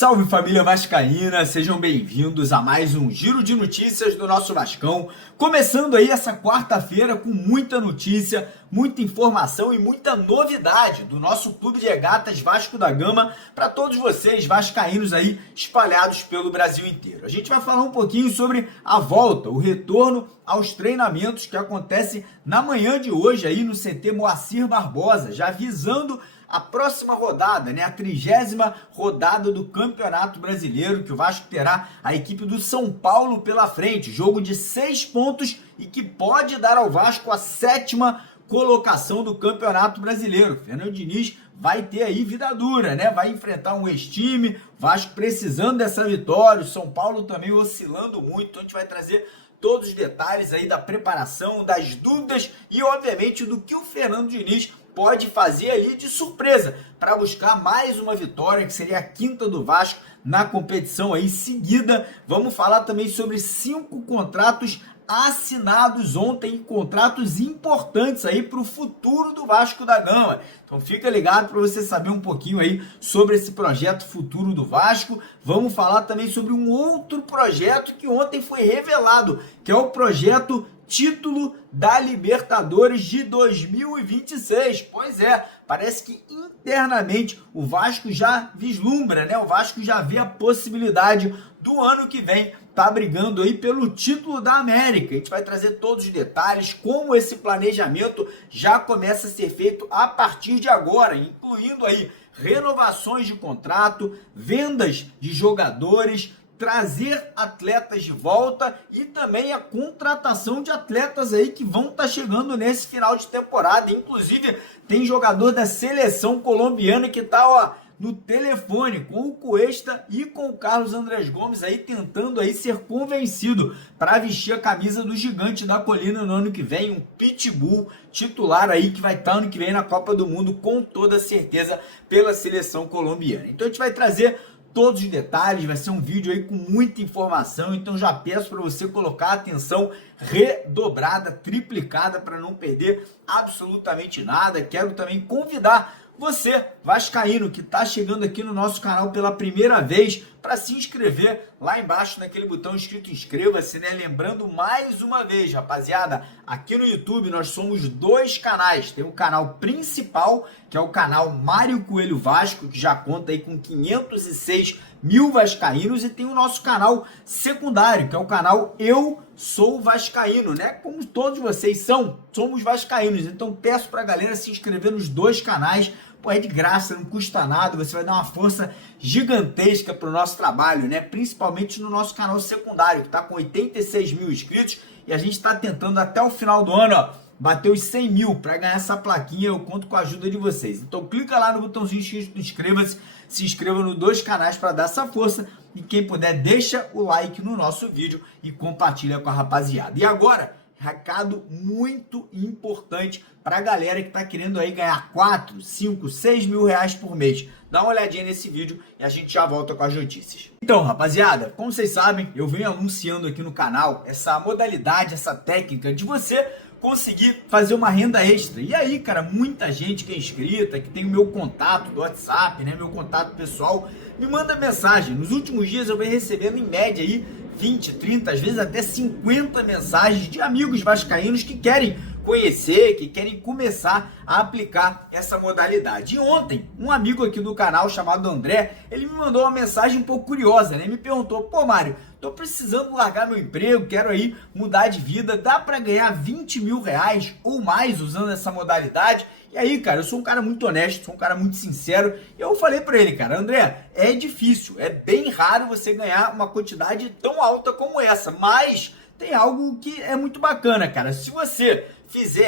Salve família vascaína, sejam bem-vindos a mais um Giro de Notícias do nosso Vascão. Começando aí essa quarta-feira com muita notícia, muita informação e muita novidade do nosso Clube de Regatas Vasco da Gama para todos vocês vascaínos aí espalhados pelo Brasil inteiro. A gente vai falar um pouquinho sobre a volta, o retorno aos treinamentos que acontece na manhã de hoje aí no CT Moacir Barbosa, já visando a próxima rodada, né, a 30ª rodada do Campeonato Brasileiro, que o Vasco terá a equipe do São Paulo pela frente, jogo de 6 pontos e que pode dar ao Vasco a 7ª colocação do Campeonato Brasileiro. Fernando Diniz vai ter aí vida dura, né? Vai enfrentar um ex-time, Vasco precisando dessa vitória, o São Paulo também oscilando muito, então a gente vai trazer todos os detalhes aí da preparação, das dúvidas e, obviamente, do que o Fernando Diniz pode fazer ali de surpresa para buscar mais uma vitória, que seria a 5ª do Vasco na competição aí seguida. Vamos falar também sobre 5 contratos assinados ontem, contratos importantes aí para o futuro do Vasco da Gama. Então fica ligado para você saber um pouquinho aí sobre esse projeto futuro do Vasco. Vamos falar também sobre um outro projeto que ontem foi revelado, que é o projeto Título da Libertadores de 2026. Pois é, parece que internamente o Vasco já vislumbra, né? O Vasco já vê a possibilidade do ano que vem tá brigando aí pelo título da América. A gente vai trazer todos os detalhes, como esse planejamento já começa a ser feito a partir de agora, incluindo aí renovações de contrato, vendas de jogadores, trazer atletas de volta e também a contratação de atletas aí que vão estar chegando nesse final de temporada. Inclusive, tem jogador da seleção colombiana que está no telefone com o Cuesta e com o Carlos Andrés Gomes aí tentando aí ser convencido para vestir a camisa do Gigante da Colina no ano que vem, um pitbull titular aí que vai estar ano que vem na Copa do Mundo com toda certeza pela seleção colombiana. Então a gente vai trazer todos os detalhes, vai ser um vídeo aí com muita informação, então já peço para você colocar a atenção redobrada, triplicada para não perder absolutamente nada. Quero também convidar você, vascaíno, que está chegando aqui no nosso canal pela primeira vez, para se inscrever lá embaixo naquele botão escrito inscreva-se, né? Lembrando mais uma vez, rapaziada, aqui no YouTube nós somos 2 canais. Tem o canal principal, que é o canal Mário Coelho Vasco, que já conta aí com 506 mil vascaínos, e tem o nosso canal secundário, que é o canal Eu Sou Vascaíno, né? Como todos vocês somos vascaínos. Então peço pra galera se inscrever nos 2 canais. Pô, é de graça, não custa nada, você vai dar uma força gigantesca pro nosso trabalho, né? Principalmente no nosso canal secundário, que tá com 86 mil inscritos, e a gente tá tentando até o final do ano, bater os 100 mil para ganhar essa plaquinha. Eu conto com a ajuda de vocês. Então clica lá no botãozinho escrito inscreva-se, se inscreva nos 2 canais para dar essa força, e quem puder deixa o like no nosso vídeo e compartilha com a rapaziada. E agora, recado muito importante para a galera que está querendo aí ganhar 4, 5, 6 mil reais por mês. Dá uma olhadinha nesse vídeo e a gente já volta com as notícias. Então, rapaziada, como vocês sabem, eu venho anunciando aqui no canal essa modalidade, essa técnica de você conseguir fazer uma renda extra. E aí, cara, muita gente que é inscrita, que tem o meu contato do WhatsApp, né, meu contato pessoal, me manda mensagem. Nos últimos dias eu venho recebendo em média aí 20, 30, às vezes até 50 mensagens de amigos vascaínos que querem conhecer, que querem começar a aplicar essa modalidade. E ontem, um amigo aqui do canal chamado André, ele me mandou uma mensagem um pouco curiosa, né? Me perguntou: pô, Mário, tô precisando largar meu emprego, quero aí mudar de vida, dá para ganhar 20 mil reais ou mais usando essa modalidade? E aí, cara, eu sou um cara muito honesto, sou um cara muito sincero, e eu falei pra ele, cara: André, é difícil, é bem raro você ganhar uma quantidade tão alta como essa, mas tem algo que é muito bacana, cara. Se você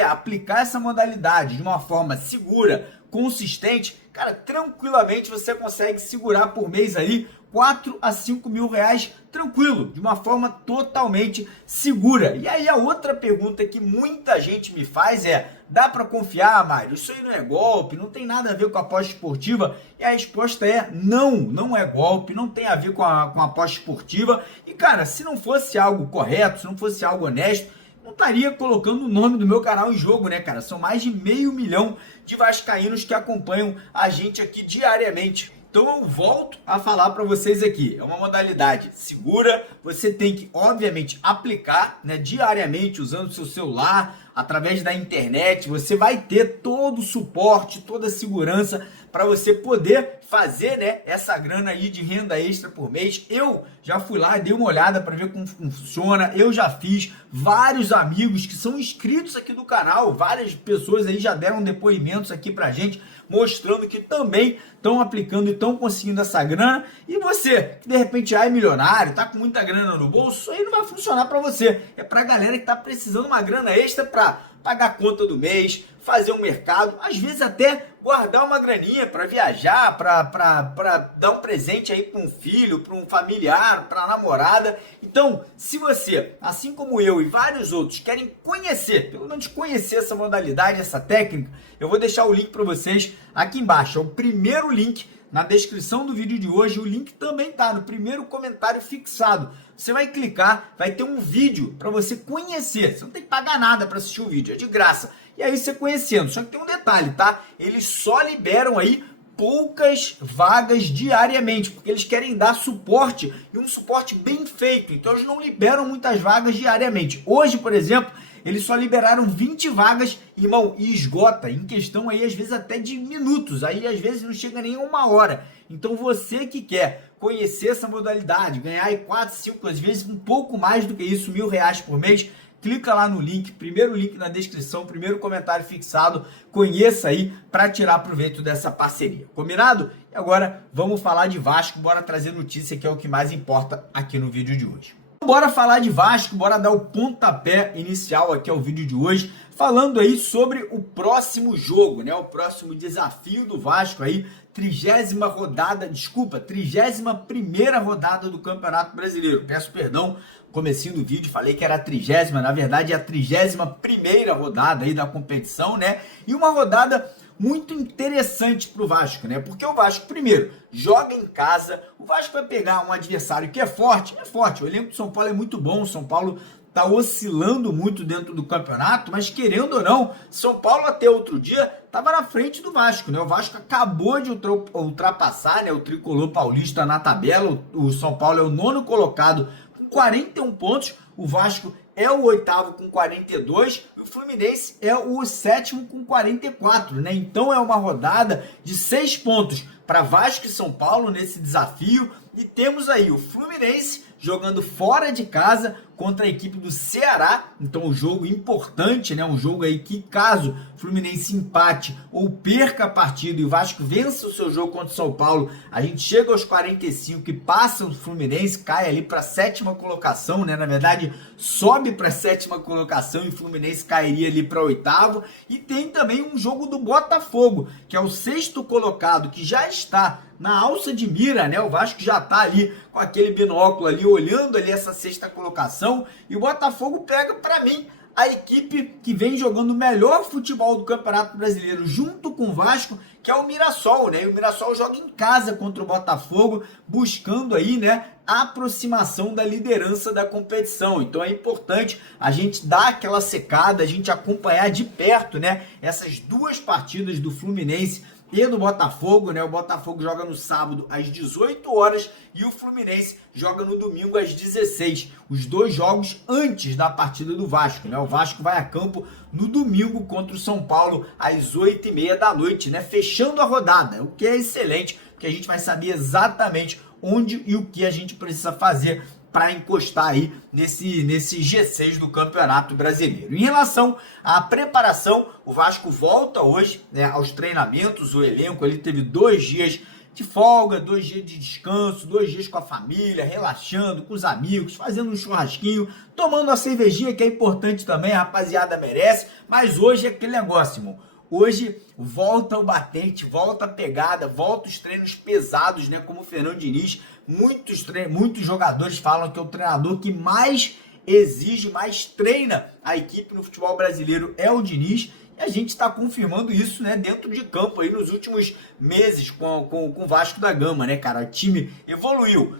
aplicar essa modalidade de uma forma segura, consistente, cara, tranquilamente você consegue segurar por mês aí 4 a 5 mil reais tranquilo, de uma forma totalmente segura. E aí a outra pergunta que muita gente me faz é: dá para confiar, Mário? Isso aí não é golpe, não tem nada a ver com a aposta esportiva? E a resposta é não, não é golpe, não tem a ver com a aposta esportiva. E cara, se não fosse algo correto, se não fosse algo honesto, não estaria colocando o nome do meu canal em jogo, né, cara? São mais de 500 mil de vascaínos que acompanham a gente aqui diariamente. Então eu volto a falar para vocês aqui, é uma modalidade segura, você tem que, obviamente, aplicar, né, diariamente usando o seu celular, através da internet, você vai ter todo o suporte, toda a segurança para você poder fazer, né, essa grana aí de renda extra por mês. Eu já fui lá, dei uma olhada para ver como funciona, eu já fiz, vários amigos que são inscritos aqui do canal, várias pessoas aí já deram depoimentos aqui pra gente, mostrando que também estão aplicando e estão conseguindo essa grana. E você, que de repente já é milionário, tá com muita grana no bolso, isso aí não vai funcionar para você. É pra galera que tá precisando uma grana extra para pagar a conta do mês, fazer um mercado, às vezes até guardar uma graninha para viajar, para dar um presente aí para um filho, para um familiar, para a namorada. Então, se você, assim como eu e vários outros, querem conhecer, pelo menos conhecer essa modalidade, essa técnica, eu vou deixar o link para vocês aqui embaixo. É o primeiro link na descrição do vídeo de hoje. O link também tá no primeiro comentário fixado. Você vai clicar, vai ter um vídeo para você conhecer. Você não tem que pagar nada para assistir o vídeo, é de graça. E aí você conhecendo. Só que tem um detalhe, tá? Eles só liberam aí poucas vagas diariamente, porque eles querem dar suporte e um suporte bem feito. Então eles não liberam muitas vagas diariamente. Hoje, por exemplo, eles só liberaram 20 vagas, irmão, e esgota em questão aí, às vezes, até de minutos. Aí, às vezes, não chega nem a uma hora. Então, você que quer conhecer essa modalidade, ganhar aí 4, 5, às vezes, um pouco mais do que isso, R$1.000 por mês, clica lá no link, primeiro link na descrição, primeiro comentário fixado, conheça aí para tirar proveito dessa parceria. Combinado? E agora, vamos falar de Vasco, bora trazer notícia que é o que mais importa aqui no vídeo de hoje. Bora falar de Vasco, bora dar o pontapé inicial aqui ao vídeo de hoje, falando aí sobre o próximo jogo, né? O próximo desafio do Vasco aí, 31ª rodada do Campeonato Brasileiro. Peço perdão, comecinho do vídeo, falei que era a 30ª, na verdade é a 31ª rodada aí da competição, né? E uma rodada muito interessante para o Vasco, né? Porque o Vasco, primeiro, joga em casa, o Vasco vai pegar um adversário que é forte, o elenco do São Paulo é muito bom, o São Paulo tá oscilando muito dentro do campeonato, mas querendo ou não, São Paulo até outro dia estava na frente do Vasco, né? O Vasco acabou de ultrapassar, né, o tricolor paulista na tabela, o São Paulo é o 9º colocado com 41 pontos, o Vasco é o 8º com 42, e o Fluminense é o 7º com 44, né? Então é uma rodada de 6 pontos para Vasco e São Paulo nesse desafio, e temos aí o Fluminense jogando fora de casa contra a equipe do Ceará. Então um jogo importante, né? Um jogo aí que, caso o Fluminense empate ou perca a partida e o Vasco vença o seu jogo contra o São Paulo, a gente chega aos 45 e passa o Fluminense, cai ali para a 7ª colocação, né? Na verdade, sobe para a 7ª colocação e o Fluminense cairia ali para 8º. E tem também um jogo do Botafogo, que é o 6º colocado, que já está na alça de mira, né? O Vasco já tá ali com aquele binóculo ali, olhando ali essa 6ª colocação, e o Botafogo pega, para mim, a equipe que vem jogando o melhor futebol do Campeonato Brasileiro, junto com o Vasco, que é o Mirassol, né? E o Mirassol joga em casa contra o Botafogo, buscando aí, né, a aproximação da liderança da competição. Então é importante a gente dar aquela secada, a gente acompanhar de perto, né, essas duas partidas do Fluminense e do Botafogo, né? O Botafogo joga no sábado às 18 horas e o Fluminense joga no domingo às 16. Os dois jogos antes da partida do Vasco, né? O Vasco vai a campo no domingo contra o São Paulo às 8h30 da noite, né? Fechando a rodada, o que é excelente, porque a gente vai saber exatamente onde e o que a gente precisa fazer para encostar aí nesse G6 do Campeonato Brasileiro. Em relação à preparação, o Vasco volta hoje, né, aos treinamentos. O elenco ele teve 2 dias de folga, 2 dias de descanso, 2 dias com a família, relaxando, com os amigos, fazendo um churrasquinho, tomando uma cervejinha, que é importante também, a rapaziada merece. Mas hoje é aquele negócio, irmão. Hoje volta o batente, volta a pegada, volta os treinos pesados, né? Como o Fernando Diniz, muitos jogadores falam que é o treinador que mais exige, mais treina a equipe no futebol brasileiro é o Diniz. E a gente está confirmando isso, né, dentro de campo aí nos últimos meses com o Vasco da Gama, né, cara? O time evoluiu.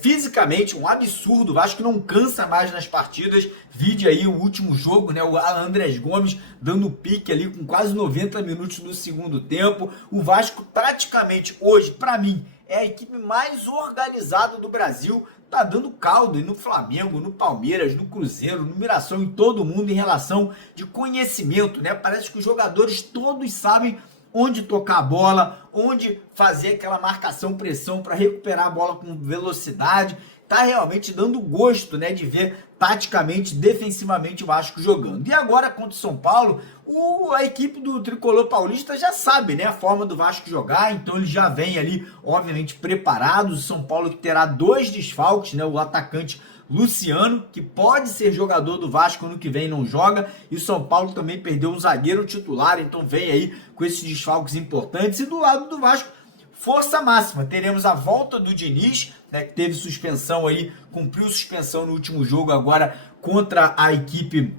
fisicamente um absurdo. O Vasco não cansa mais nas partidas. Vide aí o último jogo, né? O Andrés Gomes dando pique ali com quase 90 minutos do segundo tempo. O Vasco praticamente hoje, para mim, é a equipe mais organizada do Brasil. Tá dando caldo no Flamengo, no Palmeiras, no Cruzeiro, no Mirassol, em todo mundo em relação de conhecimento, né? Parece que os jogadores todos sabem onde tocar a bola, onde fazer aquela marcação-pressão para recuperar a bola com velocidade. Tá realmente dando gosto, né, de ver taticamente, defensivamente o Vasco jogando. E agora contra o São Paulo, a equipe do Tricolor Paulista já sabe, né, a forma do Vasco jogar, então ele já vem ali, obviamente, preparado. O São Paulo que terá 2 desfalques, né, o atacante Luciano, que pode ser jogador do Vasco ano que vem, não joga, e o São Paulo também perdeu um zagueiro titular, então vem aí com esses desfalques importantes. E do lado do Vasco, força máxima, teremos a volta do Diniz, né, que teve suspensão aí, cumpriu suspensão no último jogo agora contra a equipe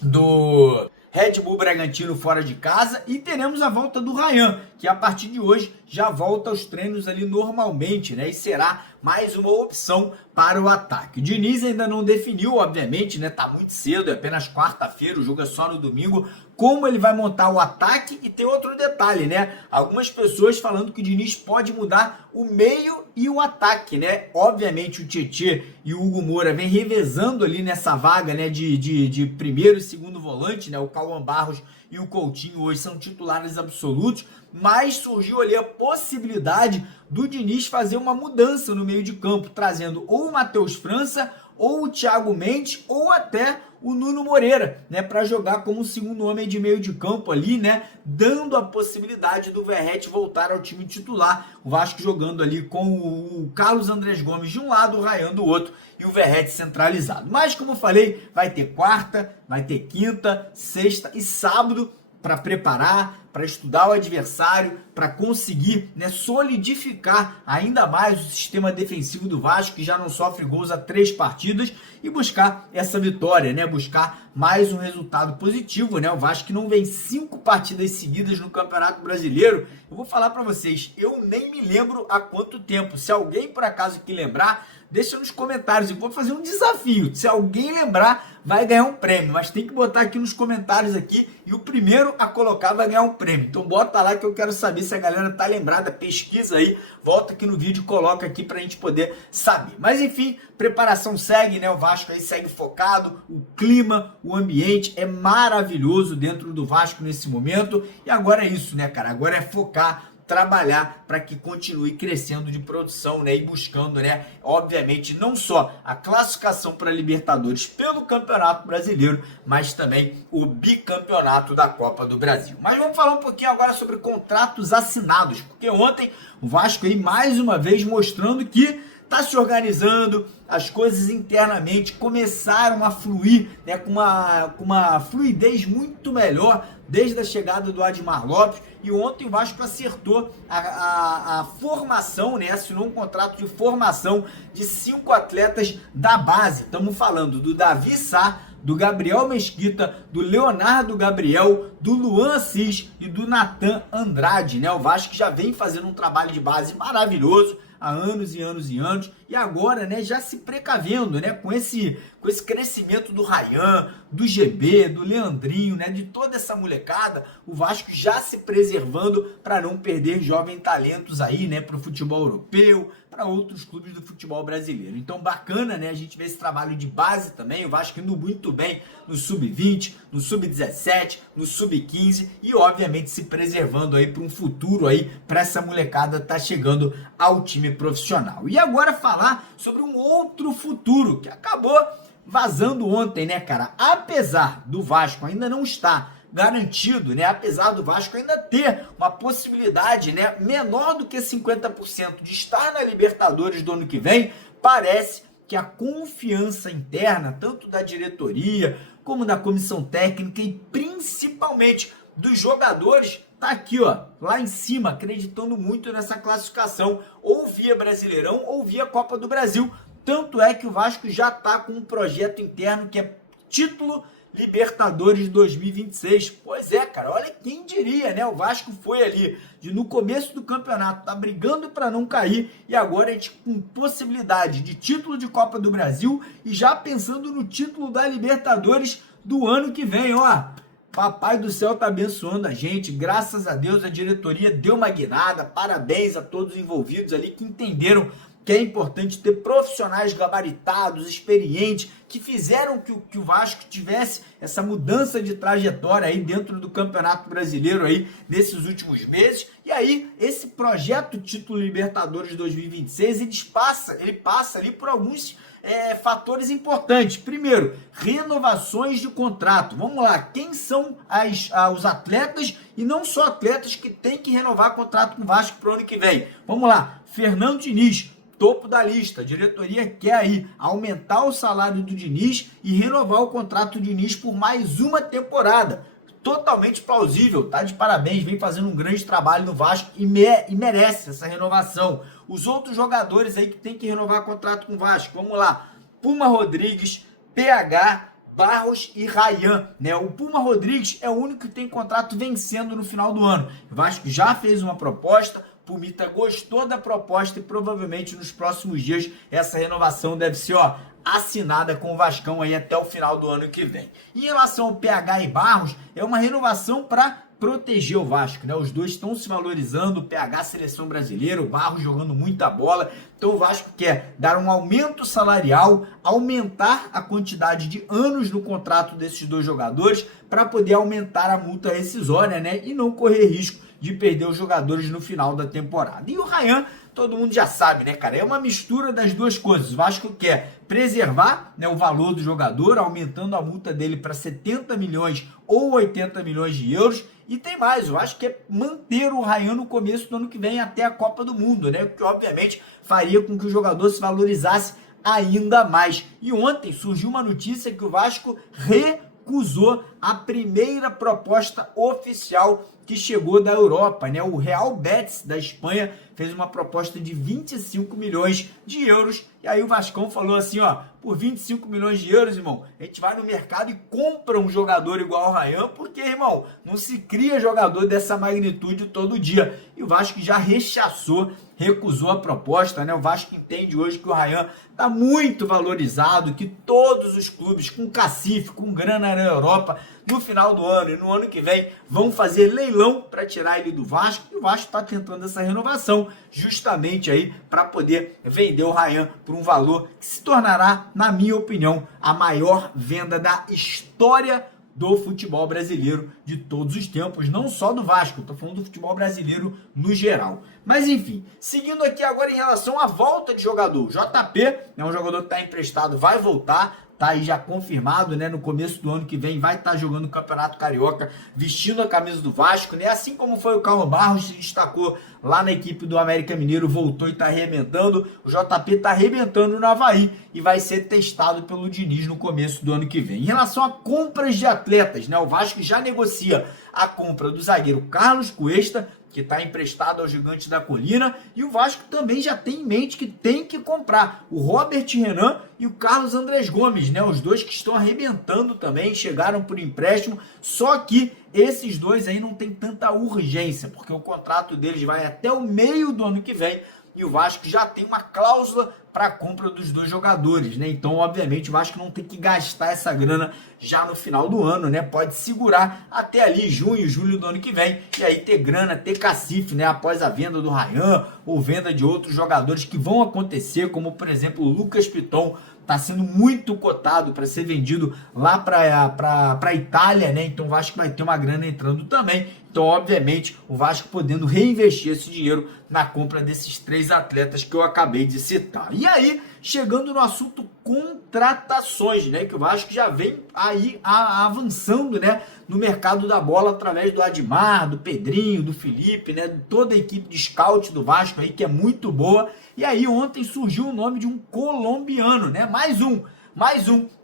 do Red Bull Bragantino fora de casa, e teremos a volta do Ryan, que a partir de hoje já volta aos treinos ali normalmente, né, e será mais uma opção para o ataque. O Diniz ainda não definiu, obviamente, né, tá muito cedo, é apenas quarta-feira, o jogo é só no domingo, como ele vai montar o ataque. E tem outro detalhe, né, algumas pessoas falando que o Diniz pode mudar o meio e o ataque, né, obviamente o Tietê e o Hugo Moura vem revezando ali nessa vaga, né, de primeiro e segundo volante, né, o Cauã Barros e o Coutinho hoje são titulares absolutos, mas surgiu ali a possibilidade do Diniz fazer uma mudança no meio de campo, trazendo ou o Matheus França, ou o Thiago Mendes, ou até o Nuno Moreira, né, para jogar como segundo homem de meio de campo ali, né, dando a possibilidade do Verratti voltar ao time titular. O Vasco jogando ali com o Carlos Andrés Gomes de um lado, o Ryan do outro, e o Verratti centralizado. Mas, como eu falei, vai ter quarta, vai ter quinta, sexta e sábado para preparar, para estudar o adversário, para conseguir, né, solidificar ainda mais o sistema defensivo do Vasco, que já não sofre gols há 3 partidas, e buscar essa vitória, né, buscar mais um resultado positivo, né, o Vasco que não vem 5 partidas seguidas no Campeonato Brasileiro. Eu vou falar para vocês, eu nem me lembro há quanto tempo. Se alguém por acaso que lembrar, deixa nos comentários, eu vou fazer um desafio. Se alguém lembrar, vai ganhar um prêmio, mas tem que botar aqui nos comentários aqui, e o primeiro a colocar vai ganhar um prêmio. Então bota lá que eu quero saber se a galera tá lembrada, pesquisa aí, volta aqui no vídeo e coloca aqui pra gente poder saber. Mas enfim, preparação segue, né? O Vasco aí segue focado, o clima, o ambiente é maravilhoso dentro do Vasco nesse momento, e agora é isso, né, cara? Agora é focar, trabalhar para que continue crescendo de produção, né, e buscando, né, obviamente, não só a classificação para Libertadores pelo Campeonato Brasileiro, mas também o bicampeonato da Copa do Brasil. Mas vamos falar um pouquinho agora sobre contratos assinados, porque ontem o Vasco aí mais uma vez mostrando que está se organizando, as coisas internamente começaram a fluir, né, com uma fluidez muito melhor desde a chegada do Admar Lopes. E ontem o Vasco acertou a formação, né, assinou um contrato de formação de 5 atletas da base. Estamos falando do Davi Sá, do Gabriel Mesquita, do Leonardo Gabriel, do Luan Assis e do Natan Andrade, né? O Vasco já vem fazendo um trabalho de base maravilhoso há anos e anos e anos, e agora, né, já se precavendo, né, com esse crescimento do Ryan, do GB, do Leandrinho, né, de toda essa molecada, o Vasco já se preservando para não perder jovens talentos aí, né, para o futebol europeu, para outros clubes do futebol brasileiro. Então bacana, né, a gente vê esse trabalho de base também, o Vasco indo muito bem no sub-20, no sub-17, no sub-15 e obviamente se preservando aí para um futuro aí, para essa molecada tá chegando ao time profissional. E agora falar sobre um outro futuro que acabou vazando ontem, né, cara? Apesar do Vasco ainda não estar garantido, né? Apesar do Vasco ainda ter uma possibilidade, né, menor do que 50% de estar na Libertadores do ano que vem, parece que a confiança interna, tanto da diretoria como da comissão técnica e principalmente dos jogadores, tá aqui, ó, lá em cima, acreditando muito nessa classificação, ou via Brasileirão ou via Copa do Brasil. Tanto é que o Vasco já tá com um projeto interno que é título Libertadores 2026. Pois é, cara, olha quem diria, né? O Vasco foi ali no começo do campeonato, tá brigando para não cair e agora a gente com possibilidade de título de Copa do Brasil e já pensando no título da Libertadores do ano que vem, ó. Papai do céu tá abençoando a gente, graças a Deus a diretoria deu uma guinada, parabéns a todos os envolvidos ali que entenderam que é importante ter profissionais gabaritados, experientes, que fizeram que o Vasco tivesse essa mudança de trajetória aí dentro do Campeonato Brasileiro aí nesses últimos meses. E aí, esse projeto Título Libertadores 2026, ele passa ali por alguns fatores importantes. Primeiro, renovações de contrato. Vamos lá, quem são os atletas e não só atletas que têm que renovar contrato com o Vasco para o ano que vem? Vamos lá, Fernando Diniz, topo da lista. A diretoria quer aí aumentar o salário do Diniz e renovar o contrato do Diniz por mais uma temporada. Totalmente plausível, tá de parabéns, vem fazendo um grande trabalho no Vasco e merece essa renovação. Os outros jogadores aí que tem que renovar contrato com o Vasco, vamos lá, Puma Rodrigues, PH, Barros e Ryan, né? O Puma Rodrigues é o único que tem contrato vencendo no final do ano. O Vasco já fez uma proposta, Pumita gostou da proposta e provavelmente nos próximos dias essa renovação deve ser, assinada com o Vascão aí até o final do ano que vem. Em relação ao PH e Barros, é uma renovação para proteger o Vasco, né? Os dois estão se valorizando, o PH seleção brasileira, o Barros jogando muita bola, então o Vasco quer dar um aumento salarial, aumentar a quantidade de anos no contrato desses dois jogadores para poder aumentar a multa rescisória, né? E não correr risco de perder os jogadores no final da temporada. E o Ryan, todo mundo já sabe, né, cara? É uma mistura das duas coisas. O Vasco quer preservar, né, o valor do jogador, aumentando a multa dele para 70 milhões ou 80 milhões de euros. E tem mais, eu acho que é manter o Ryan no começo do ano que vem até a Copa do Mundo, né? Que obviamente faria com que o jogador se valorizasse ainda mais. E ontem surgiu uma notícia que o Vasco recusou a primeira proposta oficial que chegou da Europa, né? O Real Betis da Espanha fez uma proposta de 25 milhões de euros e aí o Vascão falou assim, por 25 milhões de euros, irmão, a gente vai no mercado e compra um jogador igual ao Ryan, porque, irmão, não se cria jogador dessa magnitude todo dia. E o Vasco já recusou a proposta, né? O Vasco entende hoje que o Ryan está muito valorizado, que todos os clubes com cacife, com grana na Europa, no final do ano e no ano que vem vão fazer leilão para tirar ele do Vasco, e o Vasco está tentando essa renovação justamente aí para poder vender o Ryan por um valor que se tornará, na minha opinião, a maior venda da história do futebol brasileiro de todos os tempos, não só do Vasco, estou falando do futebol brasileiro no geral. Mas enfim, seguindo aqui agora em relação à volta de jogador, o JP é um jogador que está emprestado, vai voltar, tá aí já confirmado, né? No começo do ano que vem vai estar jogando o Campeonato Carioca, vestindo a camisa do Vasco, né? Assim como foi o Carlos Barros, se destacou lá na equipe do América Mineiro, voltou e tá arrebentando. O JP tá arrebentando no Avaí e vai ser testado pelo Diniz no começo do ano que vem. Em relação a compras de atletas, né? O Vasco já negocia a compra do zagueiro Carlos Cuesta, que está emprestado ao Gigante da Colina, e o Vasco também já tem em mente que tem que comprar o Robert Renan e o Carlos Andrés Gomes, né? Os dois que estão arrebentando também, chegaram por empréstimo, só que esses dois aí não tem tanta urgência, porque o contrato deles vai até o meio do ano que vem, e o Vasco já tem uma cláusula para a compra dos dois jogadores, né? Então, obviamente, o Vasco não tem que gastar essa grana já no final do ano, né? Pode segurar até ali junho, julho do ano que vem, e aí ter grana, ter cacife, né? Após a venda do Ryan ou venda de outros jogadores que vão acontecer, como, por exemplo, o Lucas Piton, está sendo muito cotado para ser vendido lá para a Itália, né? Então o Vasco vai ter uma grana entrando também. Então, obviamente, o Vasco podendo reinvestir esse dinheiro na compra desses três atletas que eu acabei de citar. E aí, chegando no assunto contratações, né? Que o Vasco já vem aí avançando, né? No mercado da bola através do Admar, do Pedrinho, do Felipe, né? Toda a equipe de scout do Vasco aí que é muito boa. E aí ontem surgiu o nome de um colombiano, né? Mais um.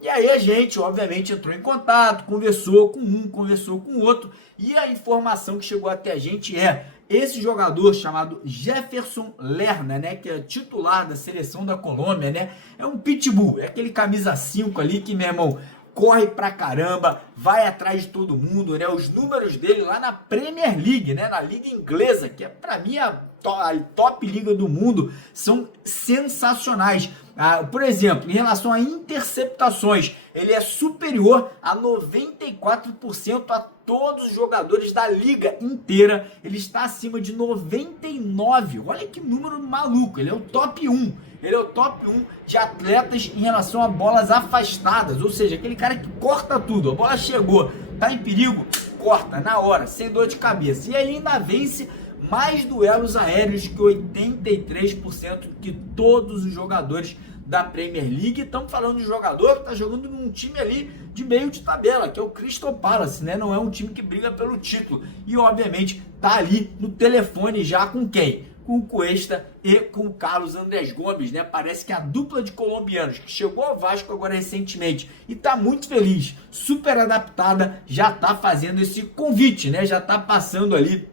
E aí a gente, obviamente, entrou em contato, conversou com um, conversou com o outro. E a informação que chegou até a gente é esse jogador chamado Jefferson Lerna, né? Que é titular da seleção da Colômbia, né? É um pitbull, é aquele camisa 5 ali que, meu irmão, corre pra caramba, vai atrás de todo mundo, né? Os números dele lá na Premier League, né? Na liga inglesa, que é pra mim a top liga do mundo, são sensacionais. Por exemplo, em relação a interceptações, ele é superior a 94% a todos os jogadores da liga inteira. Ele está acima de 99. Olha que número maluco. Ele é o top 1. Ele é o top 1 de atletas em relação a bolas afastadas. Ou seja, aquele cara que corta tudo. A bola chegou, tá em perigo, corta na hora, sem dor de cabeça. E ele ainda vence mais duelos aéreos que 83% que todos os jogadores da Premier League. Estamos falando de um jogador que está jogando num time ali de meio de tabela, que é o Crystal Palace, né? Não é um time que briga pelo título. E, obviamente, tá ali no telefone já com quem? Com o Cuesta e com o Carlos Andrés Gomes, né? Parece que a dupla de colombianos que chegou ao Vasco agora recentemente e tá muito feliz, super adaptada, já tá fazendo esse convite, né? Já tá passando ali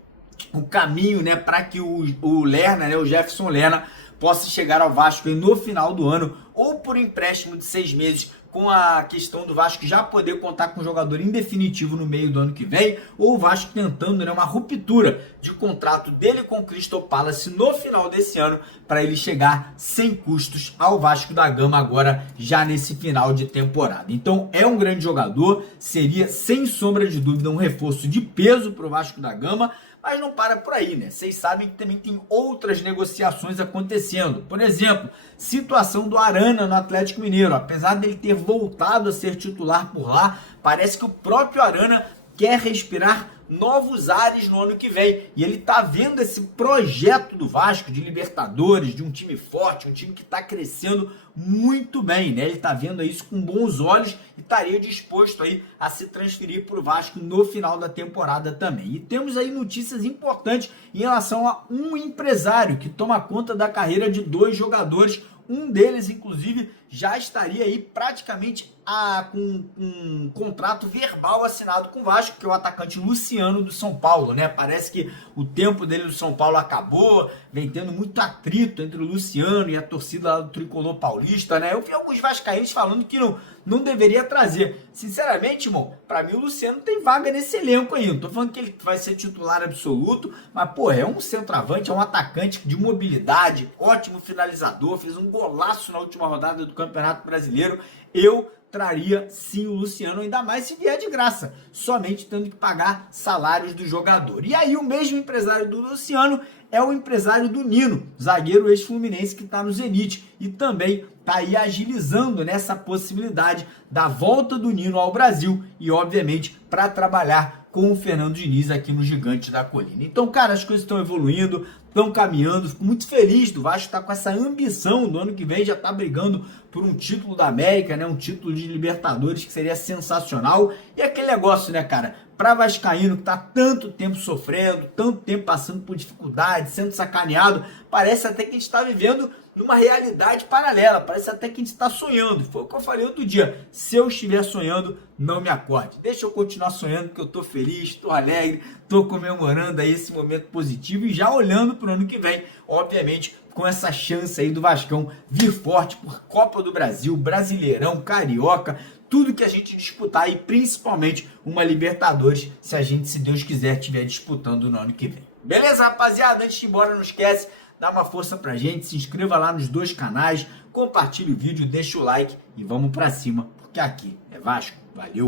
o caminho, né, para que o Lerna, né, o Jefferson Lerna, possa chegar ao Vasco no final do ano, ou por empréstimo de 6 meses, com a questão do Vasco já poder contar com um jogador em definitivo no meio do ano que vem, ou o Vasco tentando, né, uma ruptura de contrato dele com o Crystal Palace no final desse ano, para ele chegar sem custos ao Vasco da Gama agora, já nesse final de temporada. Então é um grande jogador, seria sem sombra de dúvida um reforço de peso para o Vasco da Gama, mas não para por aí, né? Vocês sabem que também tem outras negociações acontecendo. Por exemplo, situação do Arana no Atlético Mineiro. Apesar dele ter voltado a ser titular por lá, parece que o próprio Arana quer respirar novos ares no ano que vem. E ele tá vendo esse projeto do Vasco de Libertadores, de um time forte, um time que tá crescendo muito bem, né? Ele tá vendo isso com bons olhos e estaria disposto aí a se transferir pro Vasco no final da temporada também. E temos aí notícias importantes em relação a um empresário que toma conta da carreira de 2 jogadores. Um deles, inclusive, já estaria aí praticamente com um contrato verbal assinado com o Vasco, que é o atacante Luciano do São Paulo, né? Parece que o tempo dele do São Paulo acabou, vem tendo muito atrito entre o Luciano e a torcida lá do Tricolor Paulista, né? Eu vi alguns vascaínos falando que não deveria trazer. Sinceramente, irmão, pra mim o Luciano tem vaga nesse elenco aí. Não tô falando que ele vai ser titular absoluto, mas, pô, é um centroavante, é um atacante de mobilidade, ótimo finalizador, fez um golaço na última rodada do Campeonato Brasileiro. Eu traria sim o Luciano, ainda mais se vier de graça, somente tendo que pagar salários do jogador. E aí o mesmo empresário do Luciano é o empresário do Nino, zagueiro ex-fluminense que está no Zenit, e também está aí agilizando nessa possibilidade da volta do Nino ao Brasil e, obviamente, para trabalhar com o Fernando Diniz aqui no Gigante da Colina. Então, cara, as coisas estão evoluindo, estão caminhando, fico muito feliz do Vasco estar com essa ambição do ano que vem, já está brigando por um título da América, né, um título de Libertadores que seria sensacional, e aquele negócio, né, cara, para vascaíno que tá tanto tempo sofrendo, tanto tempo passando por dificuldades, sendo sacaneado, parece até que a gente está vivendo numa realidade paralela, parece até que a gente está sonhando. Foi o que eu falei outro dia, se eu estiver sonhando, não me acorde. Deixa eu continuar sonhando, porque eu tô feliz, tô alegre, tô comemorando aí esse momento positivo e já olhando pro ano que vem, obviamente, com essa chance aí do Vascão vir forte por Copa do Brasil, Brasileirão, Carioca, tudo que a gente disputar e principalmente uma Libertadores, se a gente, se Deus quiser, estiver disputando no ano que vem. Beleza, rapaziada? Antes de ir embora, não esquece, dá uma força pra gente, se inscreva lá nos 2 canais, compartilhe o vídeo, deixa o like e vamos pra cima, porque aqui é Vasco. Valeu!